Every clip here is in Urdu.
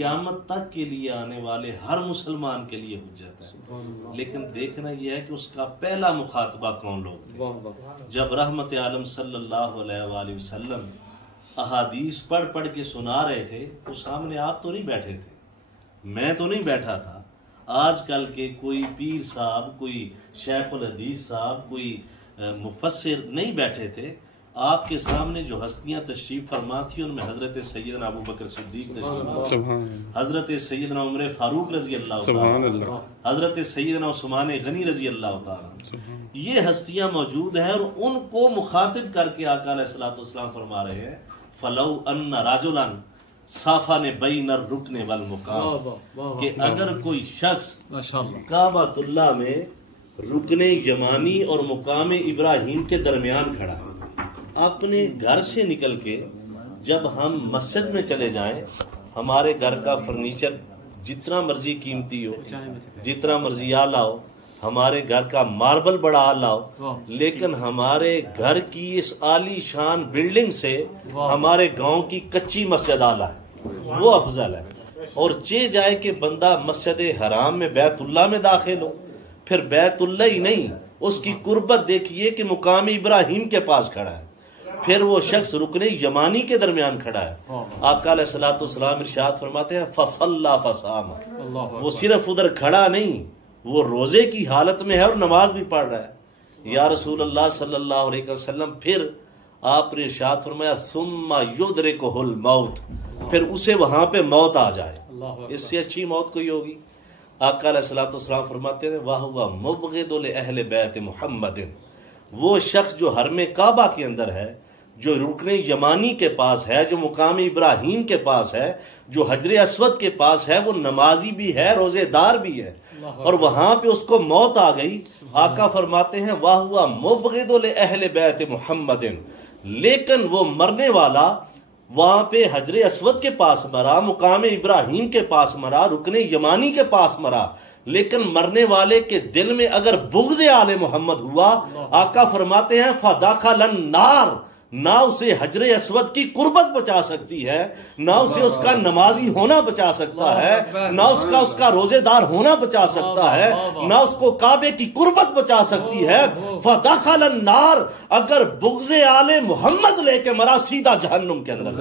قیامت تک کے لیے آنے والے ہر مسلمان کے لیے حجت ہے. لیکن دیکھنا یہ ہے کہ اس کا پہلا مخاطبہ کون لوگ تھے. جب رحمت عالم صلی اللہ علیہ وآلہ وسلم احادیث پڑھ پڑھ کے سنا رہے تھے تو سامنے آپ تو نہیں بیٹھے تھے, میں تو نہیں بیٹھا تھا. آج کل کے کوئی پیر صاحب, کوئی شیخ الحدیث صاحب, کوئی مفسر نہیں بیٹھے تھے. آپ کے سامنے جو ہستیاں تشریف فرما تھی ان میں حضرت سیدنا ابو بکر صدیق تشریف, حضرت سیدنا عمر فاروق رضی اللہ تعالیٰ, حضرت سیدنا عثمان غنی رضی اللہ تعالیٰ, یہ ہستیاں موجود ہیں. اور ان کو مخاطب کر کے آقا علیہ الصلوۃ والسلام فرما رہے ہیں فلو ان رجلا صافن بین الرکن والمقام, کہ اگر کوئی شخص کعبۃ اللہ میں رکن یمانی اور مقام ابراہیم کے درمیان کھڑا ہے, اپنے گھر سے نکل کے جب ہم مسجد میں چلے جائیں, ہمارے گھر کا فرنیچر جتنا مرضی قیمتی ہو, جتنا مرضی اعلیٰ ہو, ہمارے گھر کا ماربل بڑا اعلیٰ ہو, لیکن ہمارے گھر کی اس عالی شان بلڈنگ سے ہمارے گاؤں کی کچی مسجد اعلیٰ ہے, وہ افضل ہے. اور جائے کہ بندہ مسجد حرام میں بیت اللہ میں داخل ہو, پھر بیت اللہ ہی نہیں اس کی قربت دیکھیے کہ مقام ابراہیم کے پاس کھڑا ہے, پھر وہ شخص رکن یمانی کے درمیان کھڑا ہے. آقا علیہ الصلوۃ والسلام ارشاد فرماتے ہیں فصلی فصام, وہ صرف ادھر کھڑا نہیں, وہ روزے کی حالت میں ہے اور نماز بھی پڑھ رہا ہے. یا رسول اللہ صلی اللہ علیہ وسلم, پھر آپ نے ارشاد فرمایا ثم یدرکہ الموت, پھر اسے وہاں پہ موت آ جائے. اس سے اچھی موت کوئی ہوگی؟ آقا علیہ الصلوۃ والسلام فرماتے ہیں وَهُوَ مُبْغِضُ لِأَهْلِ بَيْتِ مُحَمَّدٍ, وہ شخص جو حرم کعبہ کے اندر ہے, جو رکن یمانی کے پاس ہے, جو مقام ابراہیم کے پاس ہے, جو حجر اسود کے پاس ہے, وہ نمازی بھی ہے, روزے دار بھی ہے, اور وہاں پہ اس کو موت آ گئی. آقا فرماتے ہیں وَهُوَ مُبْغِضُ لِأَهْلِ بَيْتِ مُحَمَّدٍ, لیکن وہ مرنے والا وہاں پہ حجر اسود کے پاس مرا, مقام ابراہیم کے پاس مرا, رکن یمانی کے پاس مرا, لیکن مرنے والے کے دل میں اگر بغض آل محمد ہوا, آقا فرماتے ہیں فَدَخَلَ النَّارِ, نہ اسے حجر اسود کی قربت بچا سکتی ہے, نہ اسے اس کا نمازی ہونا بچا سکتا ہے, نہ اس کا روزے دار ہونا بچا سکتا ہے, نہ اس کو کعبے کی قربت بچا سکتی ہے. فدخل النار, اگر بغض آل محمد لے کے مرا سیدھا جہنم کے اندر.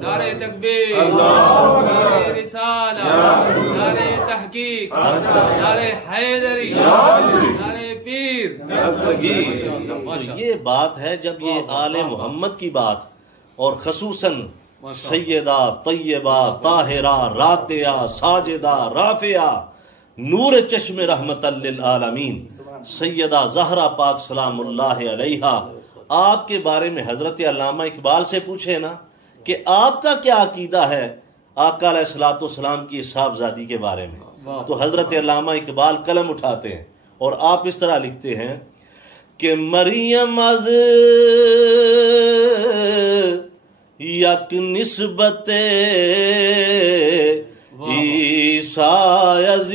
نعرہ تکبیر, نعرہ رسالہ, نعرہ تحقیق, نعرہ حیدری, نعرہ پیر. یہ بات ہے جب یہ آل محمد کی بات, اور خصوصاً سیدہ طیبہ طاہرہ راقیہ ساجدہ رافعہ نور چشم رحمت للعالمین سیدہ زہرا پاک سلام اللہ علیہا, آپ کے بارے میں حضرت علامہ اقبال سے پوچھے نا کہ آپ کا کیا عقیدہ ہے آقا علیہ الصلوۃ والسلام کی صاحبزادی کے بارے میں, تو حضرت علامہ اقبال قلم اٹھاتے ہیں اور آپ اس طرح لکھتے ہیں کہ مریم از یک نسبت عیسیٰ از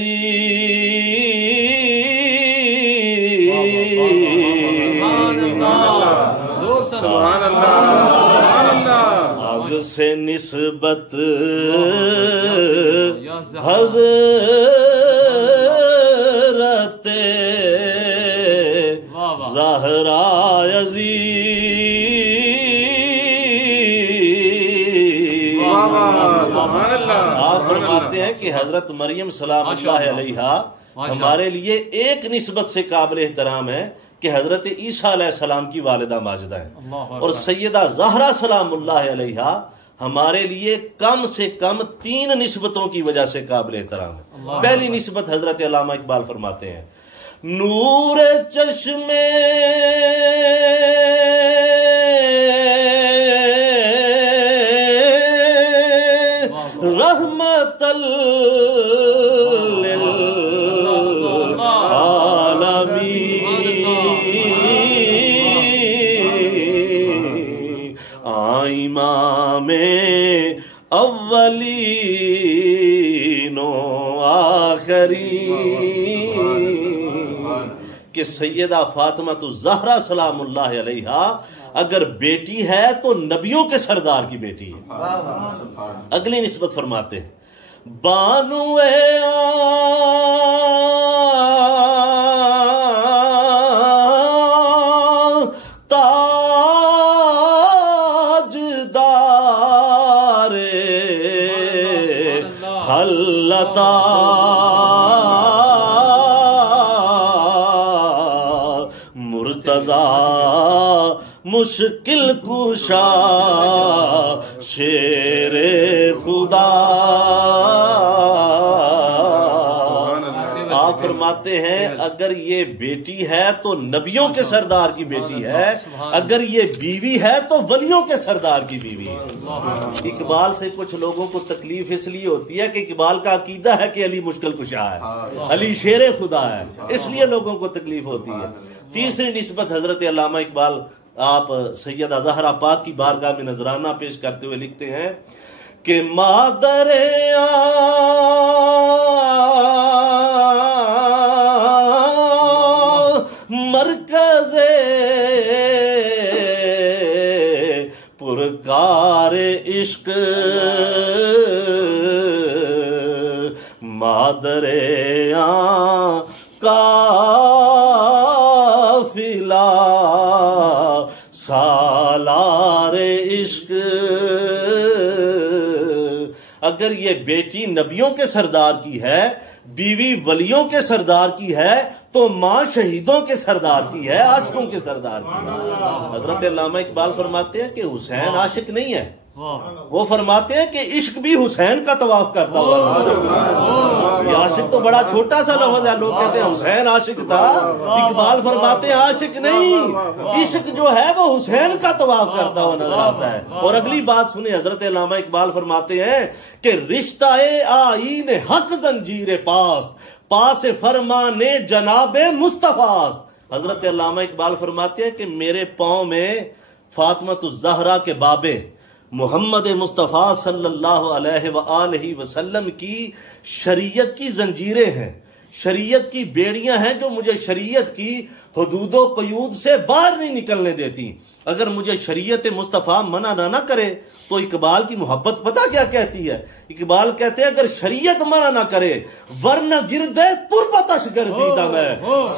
سے نسبت حضرت زہرا آپ فرماتے ہیں کہ حضرت مریم سلام اللہ علیہا ہمارے لیے ایک نسبت سے قابل احترام ہے کہ حضرت عیسیٰ علیہ السلام کی والدہ ماجدہ ہے, اور سیدہ زہرا سلام اللہ علیہا ہمارے لیے کم سے کم 3 نسبتوں کی وجہ سے قابل احترام ہے. پہلی نسبت حضرت علامہ اقبال فرماتے ہیں نور چشم رحمت امام اولین و آخرین, کہ سیدہ فاطمہ الزہرا سلام اللہ علیہا اگر بیٹی ہے تو نبیوں کے سردار کی بیٹی ہے. اگلی نسبت فرماتے ہیں بانوے تاجدار حلتا مرتضی مشکل کشا شیر خدا. آپ فرماتے ہیں اگر یہ بیٹی ہے تو نبیوں کے سردار کی بیٹی ہے، اگر یہ بیوی ہے تو ولیوں کے سردار کی بیوی ہے. اقبال سے کچھ لوگوں کو تکلیف اس لیے ہوتی ہے کہ اقبال کا عقیدہ ہے کہ علی مشکل کشا ہے، علی شیر خدا ہے، اس لیے لوگوں کو تکلیف ہوتی ہے. تیسری نسبت حضرت علامہ اقبال آپ سیدہ زہرا پاک کی بارگاہ میں نذرانہ پیش کرتے ہوئے لکھتے ہیں کہ مادر مرکز پرکار عشق مادر قافلہ سالار عشق. اگر یہ بیٹی نبیوں کے سردار کی ہے، بیوی ولیوں کے سردار کی ہے، تو ماں شہیدوں کے سردار کی ہے، عاشقوں کے سردار کی ہے. حضرت علامہ اقبال فرماتے ہیں کہ حسین عاشق نہیں ہے، وہ فرماتے ہیں کہ عشق بھی حسین کا طواف کرتا ہوا. یہ عاشق تو بڑا چھوٹا سا لفظ ہے، لوگ کہتے ہیں حسین عاشق تھا، اقبال فرماتے ہیں عاشق نہیں، عشق جو ہے وہ حسین کا طواف کرتا ہوا نظر آتا ہے. اور اگلی بات سنیں، حضرت علامہ اقبال فرماتے ہیں کہ رشتہ آئین حق زنجیر پاس پاس فرمانے جناب مصطفیٰ. حضرت علامہ اقبال فرماتے ہیں کہ میرے پاؤں میں فاطمۃ الزہرا کے بابے محمد مصطفیٰ صلی اللہ علیہ وآلہ وسلم کی شریعت کی زنجیریں ہیں، شریعت کی بیڑیاں ہیں جو مجھے شریعت کی حدود و قیود سے باہر نہیں نکلنے دیتی. اگر مجھے شریعت مصطفیٰ منع نہ کرے تو اقبال کی محبت پتہ کیا کہتی ہے؟ اقبال کہتے ہیں اگر شریعت منع نہ کرے ورنہ گردے تربتش گردیدہ میں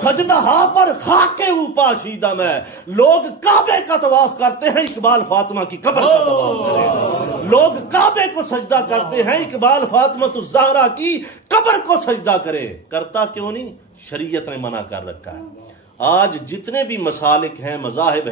سجدہ پر خاک اوپا شیدہ میں. لوگ کعبے کا طواف کرتے ہیں، اقبال فاطمہ کی قبر کا طواف کرے. لوگ کعبے کو سجدہ کرتے ہیں، اقبال فاطمۃ الزہرا کی قبر کو سجدہ کرے. کرتا کیوں نہیں؟ شریعت نے منع کر رکھا ہے. آج جتنے بھی مسالک ہیں، مذاہب ہیں،